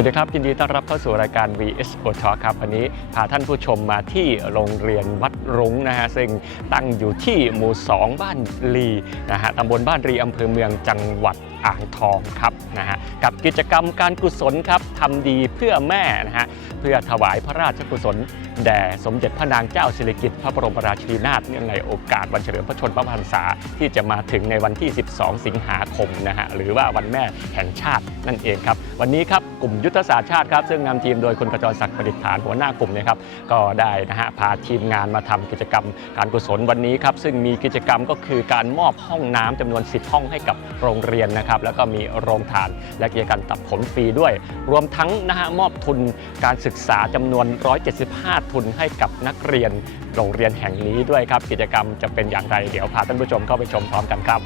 วัสดีครับยินดีต้อนรับเข้าสู่รายการ VS o Talk ครับวันนี้พาท่านผู้ชมมาที่โรงเรียนวัดรุ้งนะฮะซึ่งตั้งอยู่ที่หมู่ 2 บ้านลีนะฮะตำบลบ้านรีอำเภอเมืองจังหวัดอ่างทองครับนะฮะกับกิจกรรมการกุศลครับทำดีเพื่อแม่นะฮะเพื่อถวายพระราชกุศล แด่สมเด็จพระนางเจ้าสิริกิติ์พระบรมราชินีนาถเนื่องในโอกาสวันเฉลิมพระชนมพรรรษาที่จะมาถึงในวันที่ 12 สิงหาคมนะฮะหรือว่าวันแม่แห่งชาตินั่นเองครับ วันนี้ครับกลุ่มยุทธศาสตร์ชาติครับซึ่งนำทีมโดยคุณกระจรศักดิ์ประดิษฐานหัวหน้ากลุ่มเนะครับก็ได้นะฮะพาทีมงานมาทำกิจกรรมการกุศลวันนี้ครับซึ่งมีกิจกรรมก็คือการมอบห้องน้ำจำนวน 10 ห้องให้กับโรงเรียนนะครับแล้วก็มีโรงทานและกิจกรรมตัดผมฟรีด้วย รวมทั้งนะฮะมอบทุนการศึกษาจำนวน 175 ทุนให้กับนักเรียนโรงเรียนแห่งนี้ด้วยครับ กิจกรรมจะเป็นอย่างไร เดี๋ยวพาท่านผู้ชมเข้าไปชมพร้อมกันครับ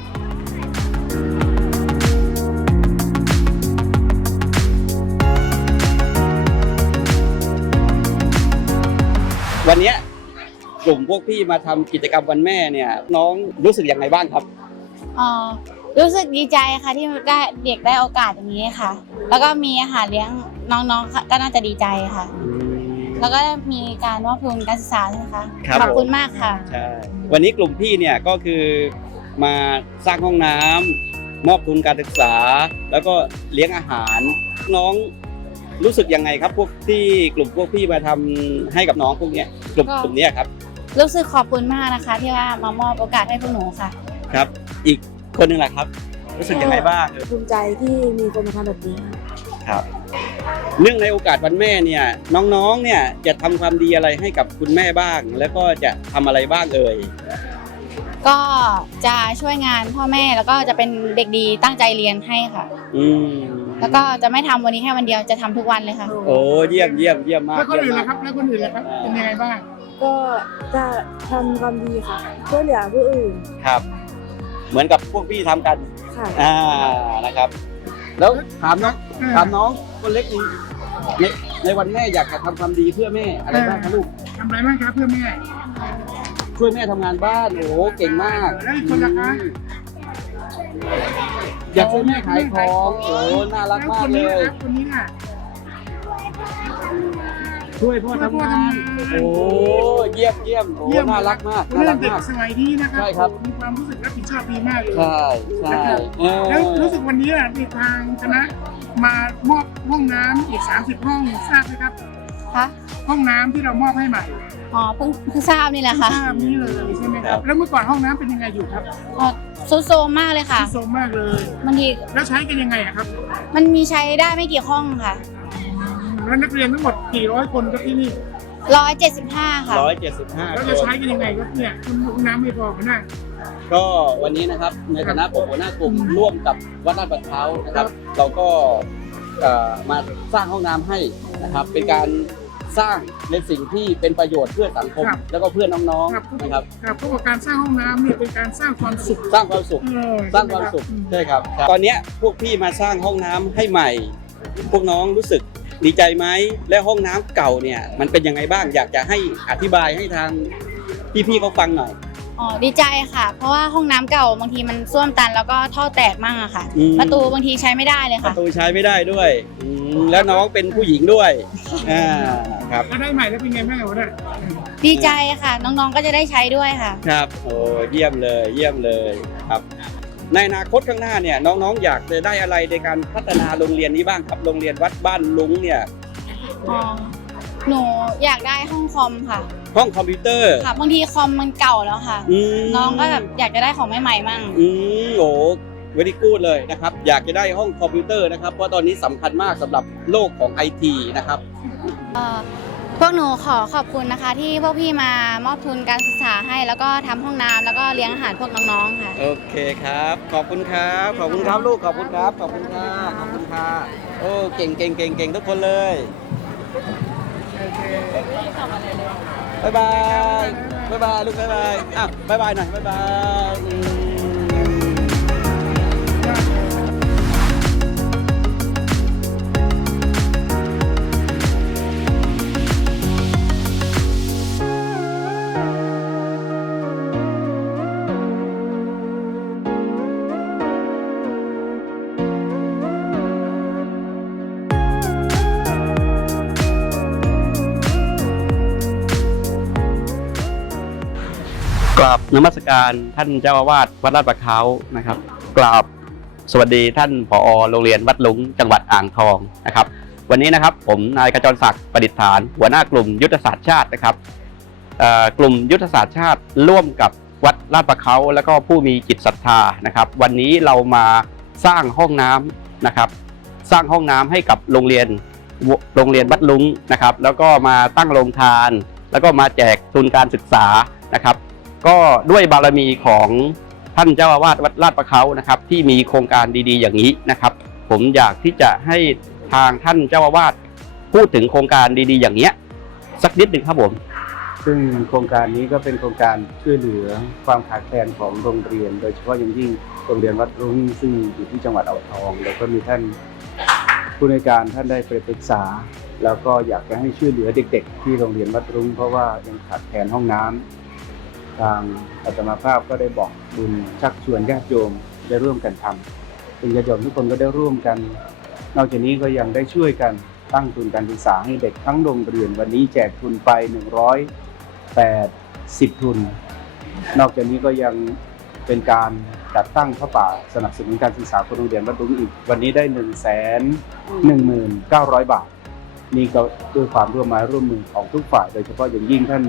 วันเนี้ยกลุ่มพวกพี่มาทำกิจกรรมวันแม่เนี่ย น้องรู้สึกยังไงบ้างครับอ๋อรู้สึกดีใจค่ะที่ได้เด็กได้โอกาสอย่างนี้ค่ะ แล้วก็มีอาหารเลี้ยงน้องๆค่ะก็น่าจะดีใจค่ะ แล้วก็มีการมอบทุนการศึกษาใช่ไหมคะครับ ขอบคุณมากค่ะ ใช่วันนี้กลุ่มพี่เนี่ยก็คือมาสร้างห้องน้ำมอบทุนการศึกษา แล้วก็เลี้ยงอาหาร น้อง รู้สึกยังไงครับพวกที่กลุ่มพวกพี่มาทำให้กับน้องพวกเนี้ยกลุ่มก็กลุ่มเนี้ยครับรู้สึกขอบคุณมากนะคะ ที่ว่ามามอบโอกาสให้พวกหนูค่ะ ครับ อีกคนหนึ่งแหละครับ รู้สึกยังไงบ้างภูมิใจที่มีคนมาทำแบบนี้ครับเนื่องในโอกาสวันแม่เนี่ยน้องๆเนี่ยจะทำความดีอะไรให้กับคุณแม่บ้าง แล้วก็จะทำอะไรบ้างเอ่ยก็จะช่วยงานพ่อแม่แล้วก็จะเป็นเด็กดีตั้งใจเรียนให้ค่ะ อืม แล้วก็จะไม่ทำวันนี้แค่วันเดียวจะทำทุกวันเลยค่ะ โอ้เยี่ยมเยี่ยมเยี่ยมมากแล้วคนอื่นเยี่ยมล่ะครับ แล้วคนอื่นล่ะครับเป็นยังไงบ้าง ก็จะทำความดีค่ะช่วยเหลือผู้อื่นครับ เหมือนกับพวกพี่ทำกัน ค่ะ อ่านะครับ แล้วถามน้องถามน้องคนเล็กนี้ในในวันแม่อยากจะทำความดีเพื่อแม่อะไรบ้างครับลูกทำอะไรบ้างครับเพื่อแม่ ช่วยแม่ทำงานบ้านโอ้โหเก่งมากแล้วอีกคนล่ะคะ อ ยากช่วยแม่ขายของโอ้โหน่ารักมากเลแล้วยคนนี้ล่ะช่วยพ่อทำงาน โอ้เยี่ยมเยี่ยมโอ้เยี่ยม น่ารักมากคนน่านี้รักเด็กมาก สมัยนี้นะครับใช่ครับ มีความรู้สึกรับผิดชอบดีมากเลย ใช่ใช่เออ แล้วรู้สึกวันนี้อะมีทางคณะมามอบห้องน้ำอีก 30 ห้องทราบไหมครับ คะห้องน้ำที่เรามอบให้ใหม่อ๋อเพิ่งเพิ่งทราบนี่แหละค่ะทราบนี้เลยใช่ไหมครับแล้วเมื่อก่อนห้องน้ำเป็นยังไงอยู่ครับอ๋ อซุดโซมมากเลยค่ะ โซมมากเลย บางทีแล้วใช้กันยังไงอะครับ มันมีใช้ได้ไม่กี่ห้องค่ะแล้วนักเรียนทั้งหมดกี่ร้อยคนครับที่นี่ ร้อยเจ็ดสิบห้าค่ะ ร้อยเจ็ดสิบห้าแล้วคจะนใช้กันยังไงครับเนี่ยคุณห้องน้ำไม่พอกันนะ ก็วันนี้นะครับในฐานะผมหัวหน้ากลุ่มร่วมกับวัดลาดประเขานะครับ เราก็เอ่อมาสร้างห้องน้ำให้นะครับ เป็นการ สร้างในสิ่งที่เป็นประโยชน์เพื่อสังคมแล้วก็เพื่อน้องครับๆนะครับครับเพราะว่าการสร้างห้องน้ำเนี่ยเป็นการสร้างความสุขสร้างความสุข เออสร้างความสุขใช่ครับ ตอนเนี้ยพวกพี่มาสร้างห้องน้ำให้ใหม่ พวกน้องรู้สึกดีใจไหมและห้องน้ำเก่าเนี่ยมันเป็นยังไงบ้างอยากจะให้อธิบายให้ทางพี่ๆเขาฟังหน่อย อ๋อดีใจค่ะ เพราะว่าห้องน้ำเก่าบางทีมันส้วมตันแล้วก็ท่อแตกมั่งอะค่ะ อืม ประตูบางทีใช้ไม่ได้เลยปค่ะ ระตูใช้ไม่ได้ด้วยอืมแล้วน้องเป็นผู้หญิงด้วยอ่าครับแล้วได้ใหม่แล้วเป็นไงบ้างวะเนี่ยดีใจค่ะ น้องๆก็จะได้ใช้ด้วยค่ะ ครับโอ้เยี่ยมเลยเยี่ยมเลยครับ ในอนาคตข้างหน้าเนี่ยน้องๆอยากจะได้อะไรในการพัฒนาโรงเรียนนี้บ้างครับโรงเรียนวัดบ้านลุงเนี่ย อ๋อหนูอยากได้ห้องคอมค่ะ ห้องคอมพิวเตอร์ ค่ะบางทีคอมมันเก่าแล้วค่ะ อืมน้องก็แบบอยากจะได้ของใหม่ๆมั่ง อืมโอ้เวดีกูดเลยนะครับ อยากจะได้ห้องคอมพิวเตอร์นะครับ เพราะตอนนี้สำคัญมากสำหรับโลกของไอทีนะครับ เอ่อพวกหนูขอขอบคุณนะคะ ที่พวกพี่มามอบทุนการศึกษาให้ แล้วก็ทำห้องน้ำแล้วก็เลี้ยงอาหารพวกน้องๆค่ะ โอเคครับ ขอบคุณครับ ขอบคุณครับลูก ขอบคุณครับ ขอบคุณค่ะ ขอบคุณค่ะ โอ้ เก่งเก่งเก่งเก่งทุกคนเลย บายบายบายบายลูกบายบายอะบายบายหน่อยบายบาย นมัสการท่านเจ้าอาวาสวัดลาดประเขานะครับ กราบสวัสดีท่านผอโรงเรียนวัดลุงจังหวัดอ่างทองนะครับ วันนี้นะครับผมนายขจรศักดิ์ประดิษฐาน หัวหน้ากลุ่มยุทธศาสตร์ชาตินะครับกลุ่มยุทธศาสตร์ชาติร่วมกับวัดลาดประเขาแล้วก็ผู้มีจิตศรัทธานะครับ วันนี้เรามาสร้างห้องน้ำนะครับ สร้างห้องน้ำให้กับโรงเรียนโรงเรียนวัดลุงนะครับ แล้วก็มาตั้งโรงทาน แล้วก็มาแจกทุนการศึกษานะครับ ก็ด้วยบารมีของท่านเจ้าอาวาสวัดลาดประเขานะครับ ที่มีโครงการดีๆ อย่างนี้นะครับ ผมอยากที่จะให้ทางท่านเจ้าอาวาสพูดถึงโครงการดีๆ อย่างเนี้ย สักนิดหนึ่งครับผม ซึ่งโครงการนี้ก็เป็นโครงการช่วยเหลือความขาดแคลนของโรงเรียน โดยเฉพาะอย่างยิ่งโรงเรียนวัดรุ้งซึ่งอยู่ที่จังหวัดอ่างทอง แล้วก็มีท่านผู้ในการท่านได้ไปปรึกษา แล้วก็อยากจะให้ช่วยเหลือเด็ก ๆ ที่โรงเรียนวัดรุ้งเพราะว่ายังขาดแคลนห้องน้ำ ทางอาตมาภาพก็ได้บอกบุญชักชวนญาติโยมได้ร่วมกันทำซึ่งญาติโยมทุกคนก็ได้ร่วมกัน นอกจากนี้ก็ยังได้ช่วยกันตั้งทุนการศึกษาให้เด็กทั้งโรงเรียนวันนี้แจกทุนไป 180 ทุน นอกจากนี้ก็ยังเป็นการจัดตั้งพระป่าสนับสนุนการศึกษาของโรงเรียนวัดดุงอีกวันนี้ได้1 1 9 0 0 0 บาท นี่ก็ด้วยความร่วมไม้ร่วมมือของทุกฝ่าย โดยเฉพาะอย่างยิ่งท่าน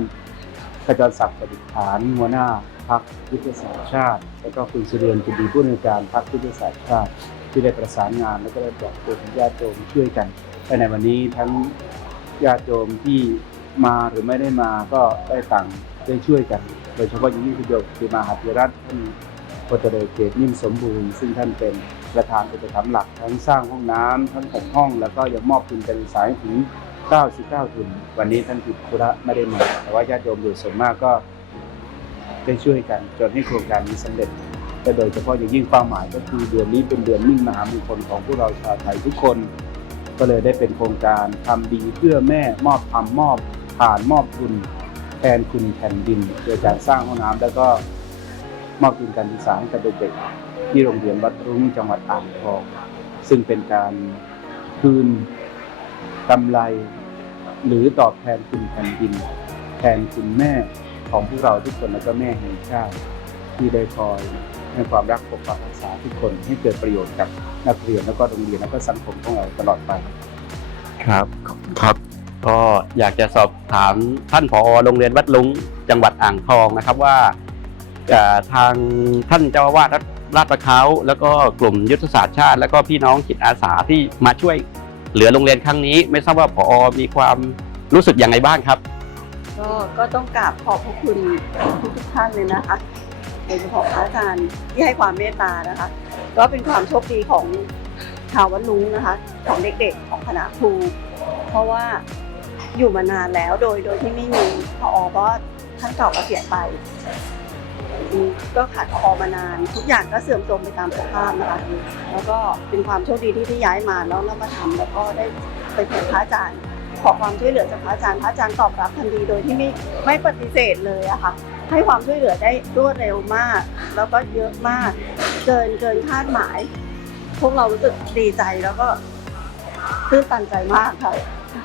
ขจรศักดิ์ประดิษฐานหัวหน้าพรรคยุทธศาสตร์ชาติ แล้วก็คุณสุเรียนจุดีผู้อำนวยการพรรคยุทธศาสตร์ชาติ ที่ได้ประสานงานแล้วก็ได้บอกตัวญาติโยมช่วยกันในวันนี้ทั้งญาติโยมที่มาหรือไม่ได้มาก็ได้ต่างได้ช่วยกัน โดยเฉพาะอย่างยิ่งคุณโยมคือมาหาธิรัตน์ท่านพลตรีเกตนิ่มสมบูรณ์ ซึ่งท่านเป็นประธานอุปถัมภ์หลักทั้งสร้างห้องน้ำทั้งหกห้อง แล้วก็ยังมอบทุนการศึกษาให้ถึง 99 ทุน วันนี้ท่านติดธุระไม่ได้มา แต่ว่าญาติโยมโดยส่วนมากก็ได้ช่วยกันจนให้โครงการนี้สำเร็จและโดยเฉพาะอย่างยิ่งเป้าหมายก็คือเดือนนี้เป็นเดือนมิ่งมหามงคลของพวกเราชาวไทยทุกคน ก็เลยได้เป็นโครงการทำดีเพื่อแม่มอบทำมอบผ่านมอบทุนแทนคุณแผ่นดิน โดยการสร้างห้องน้ำแล้วก็มอบทุนการศึกษาให้กับเด็กๆที่โรงเรียนวัดรุ้งจังหวัดอ่างทอง ซึ่งเป็นการคืน กำไร หรือตอบแทนคุณแผ่นดิน แทนคุณแม่ของพวกเราทุกคนแล้วก็แม่แห่งชาติที่ได้คอยให้ความรักปกปักรักษาทุกคนให้เกิดประโยชน์กับนักเรียนแล้วก็โรงเรียนแล้วก็สังคมของเราตลอดไปครับครับก็อยากจะสอบถามท่านผอโรงเรียนวัดลุงจังหวัดอ่างทองนะครับว่าทางท่านเจ้าอาวาสลาดประเขาแล้วก็กลุ่มยุทธศาสตร์ชาติ แล้วก็พี่น้องจิตอาสาที่มาช่วย เหลือโรงเรียนครั้งนี้ไม่ทราบว่าผอมีความรู้สึกอย่างไรบ้างครับ ก็ก็ต้องกราบขอบพระคุณทุกทุกท่านเลยนะคะโดยเฉพาะพระอาจารย์ที่ให้ความเมตตานะคะ ก็เป็นความโชคดีของชาววัดลุงนะคะ ของเด็กๆของคณะครู เพราะว่าอยู่มานานแล้วโดยโดยที่ไม่มีพอเพราะท่านเก่าเกษียณไป ก็ขาดพอมานาน ทุกอย่างก็เสื่อมโทรมไปตามสภาพนะคะแล้วก็เป็นความโชคดีที่ที่ย้ายมาแล้วเรามาทำแล้วก็ได้ไปพบพระอาจารย์ขอความช่วยเหลือจากพระอาจารย์พระอาจารย์ตอบรับทันทีโดยที่ไม่ไม่ปฏิเสธเลยอะค่ะให้ความช่วยเหลือได้รวดเร็วมาก แล้วก็เยอะมาก เกินเกินคาดหมาย พวกเรารู้สึกดีใจแล้วก็ตื้นตันใจมากค่ะ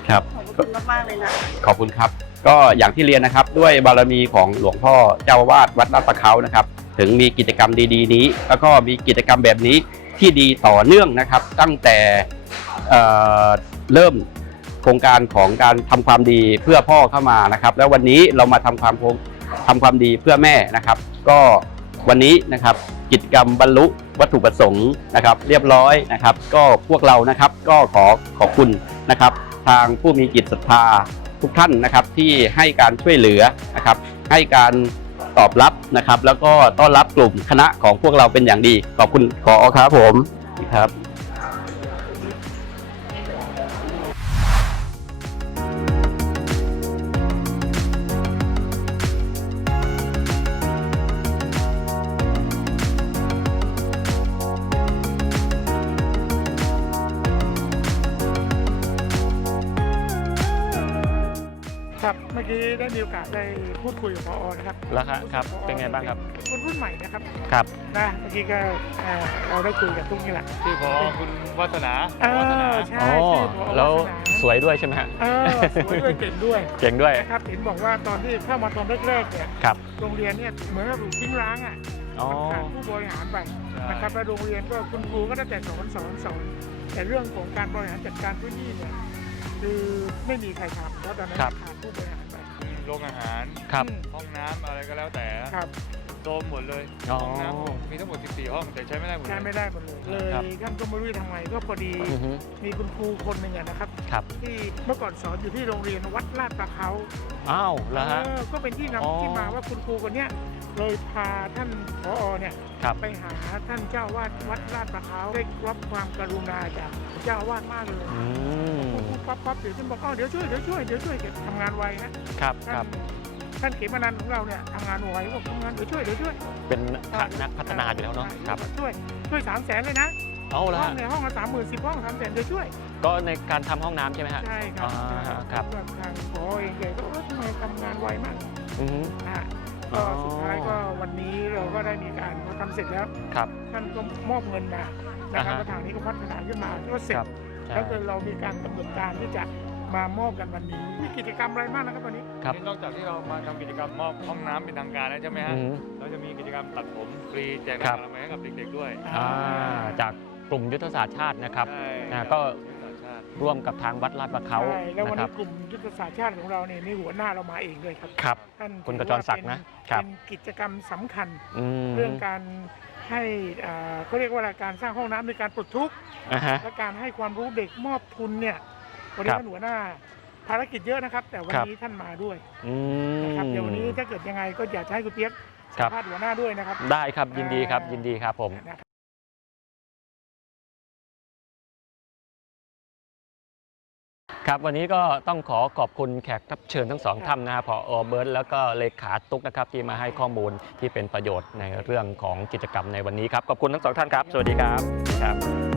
ครับ ขอบคุณมากๆเลยนะ ขอบคุณครับ ก็อย่างที่เรียนนะครับ ด้วยบารมีของหลวงพ่อเจ้าอาวาสวัดลาดประเขานะครับ ถึงมีกิจกรรมดี ๆ นี้ แล้วก็มีกิจกรรมแบบนี้ที่ดีต่อเนื่องนะครับ ตั้งแต่เอ่อเริ่มโครงการของการทำความดีเพื่อพ่อเข้ามานะครับ แล้ววันนี้เรามาทำความโครงทำความดีเพื่อแม่นะครับ ก็วันนี้นะครับกิจกรรมบรรลุวัตถุประสงค์นะครับ เรียบร้อยนะครับ ก็พวกเรานะครับก็ขอขอบคุณนะครับ ทางผู้มีจิตศรัทธาทุกท่านนะครับที่ให้การช่วยเหลือนะครับ ให้การตอบรับนะครับ แล้วก็ต้อนรับกลุ่มคณะของพวกเราเป็นอย่างดี ขอบคุณขอครับผมครับ ครับเมื่อกี้ได้มีโอกาสได้พูดคุยกับพอนะครับแล้วครับครับเป็นไงบ้างครับคนรุ่นใหม่นะครับครับนะเมื่อกี้ก็เอ่อเราได้คุยกับตุ้งนี่แหละชื่อพอคุณวัฒนาเอวัฒนาอใช่อ๋อชื่อพอแล้ววัฒนาสวยด้วยใช่ไหมฮะเออสวยด้วยเก่งด้วยเก่งด้วยนะครับเห็นบอกว่าตอนที่เข้ามาตอนแรกๆเนี่ยครับโรงเรียนเนี่ยเหมือนกับถูกทิ้งร้างอะอ๋อขาดผู้บริหารไปนะครับแล้วโรงเรียนก็คุณครูก็ได้แต่สอนสอนสอนแต่เรื่องของการบริหารจัดการพื้นที่เนี่ยคือไม่มีใครทำเพราะตอนนั้นครับขาดผู้บริหารไป โรงอาหาร ครับ อืม ห้องน้ำอะไรก็แล้วแต่ครับโดมหมดเลยอ๋อ ห้องน้ำมีทั้งหมด 14 ห้องแต่ใช้ไม่ได้หมดใช้เลยไม่ได้หมดเลย เลยครับ ท่านก็ไม่รู้จะทำไงก็พอดีอือฮึมีคุณครูคนหนึ่งอะนะครับ ครับที่เมื่อก่อนสอนอยู่ที่โรงเรียนวัดลาดประเขาอ้าวแล้วฮะ เออก็เป็นที่อ๋อ นำที่มาว่าคุณครูคนเนี้ยเลยพาท่านผอเนี่ยครับ ไปหาท่านเจ้าวาดวัดลาดประเขาได้รับความกรุณาจากเจ้าวาดมากเลย อืมปุ๊บ ปั๊บปั๊บเดี๋ยวท่านบอกอ๋อเดี๋ยวช่วยเดี๋ยวช่วยเดี๋ยวช่วยเดี๋ยวทำงานไวนะครับคท่ารับนท่านเขมนันท์ของเราเนี่ยทำงานไวบอกทำงานเดี๋ยวช่วยเดี๋ยวช่วยเป็นนักพัฒนาอยู่แล้วเนาะครับ ช่วยช่วยสามแสนเลยนะเอาละห้องฮะเนี่ยห้องละสามหมื่นสิบห้องสามแสนเดี๋ยวช่วยก็ในการทำห้องน้ำใช่ไหมฮะ ใช่ครับอ่าครับ แบบทางผอเองเลยก็เออทำไมทำงานไวมากอือฮึนะฮะอ๋ก็อ สุดท้ายก็วันนี้เราก็ได้มีการพอทำเสร็จแล้ว ครับ ท่านก็มอบเงินมานะครับอ่าฮะ แล้วทางนี้ก็พัฒนาขึ้นมาก็เสร็จครับ ใช่แล้วก็เรามีการกำหนดการที่จะมามอบกันวันนี้ มีกิจกรรมอะไรบ้างนะครับวันนี้ ครับนอกจากที่เรามาทำกิจกรรมมอบห้องน้ำเป็นทางการแล้วใช่ไหมอืฮะอฮึเราจะมีกิจกรรมตัดผมฟรีแจกหครัน้าบกากอนามัยให้กับเด็กๆด้วยอ่าจากกลุ่มยุทธศาสตร์ชาตินะครับ ใช่อ่าครับก็ยุทธศาสตร์ชาติร่วมกับทางวัดลาดประเขาใช่แล้ววันนะครันี้บ กลุ่มยุทธศาสตร์ชาติของเราเนี่ยมีหัวหน้าเรามาเองเลยครับครับ ท่านคุณถือกระจรศักดิ์ว่านะเป็นครับ เป็นกิจกรรมสำคัญ อืม เรื่องการ ให้อ่าเขาเรียกว่าอะไรการสร้างห้องน้ำในการปลดทุกข์อ่าฮะ และการให้ความรู้เด็กมอบทุนเนี่ยวันนี้ครับท่านหัวหน้า ภารกิจเยอะนะครับ แต่วันครับ นี้ท่านมาด้วยอืม นะครับเดี๋ยววันนี้ถ้าเกิดยังไงก็อยากจะให้คุณเปียกครัสับมภาษณ์หัวหน้าด้วยนะครับ ได้ครับยินดีครับยินดีครับผม นะครับ ครับวันนี้ก็ต้องขอขอบคุณแขกรับเชิญทั้งสองท่านนะครับพอเบิร์ตแล้วก็เลขาตุ๊กนะครับที่มาให้ข้อมูลที่เป็นประโยชน์ในเรื่องของกิจกรรมในวันนี้ครับขอบคุณทั้งสองท่านครับ สวัสดีครับครับ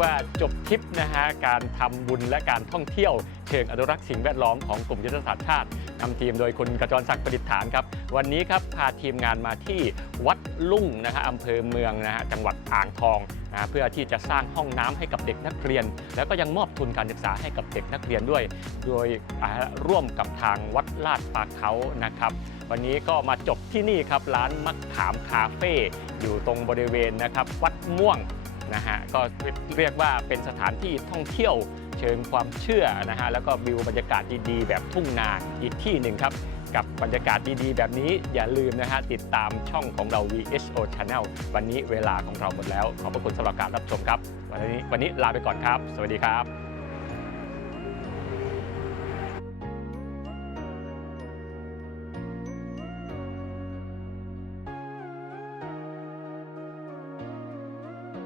ว่าจบทริปนะฮะการทำบุญและการท่องเที่ยว เชิงอนุรักษ์สิ่งแวดล้อมของกลุ่มยุทธศาสตร์ชาตินำทีมโดยคุณกระจรศักดิ์ประดิษฐานครับ วันนี้ครับพาทีมงานมาที่วัดลุ่งนะฮะอำเภอเมืองนะฮะจังหวัดอ่างทองนะเพื่อที่จะสร้างห้องน้ำให้กับเด็กนักเรียน แล้วก็ยังมอบทุนการศึกษาให้กับเด็กนักเรียนด้วย โดยร่วมกับทางวัดลาดปลาเขานะครับวันนี้ก็มาจบที่นี่ครับร้านมะขามคาเฟ่อยู่ตรงบริเวณนะครับวัดม่วง นะฮะก็เรียกว่าเป็นสถานที่ท่องเที่ยวเชิงความเชื่อนะฮะแล้วก็วิวบรรยากาศดีๆ แบบทุ่งนาอีกที่หนึ่งครับ กับบรรยากาศดีๆ แบบนี้อย่าลืมนะฮะติดตามช่องของเรา VSO Channel วันนี้เวลาของเราหมดแล้ว ขอบพระคุณสำหรับการรับชมครับ วันนี้วันนี้ลาไปก่อนครับ สวัสดีครับ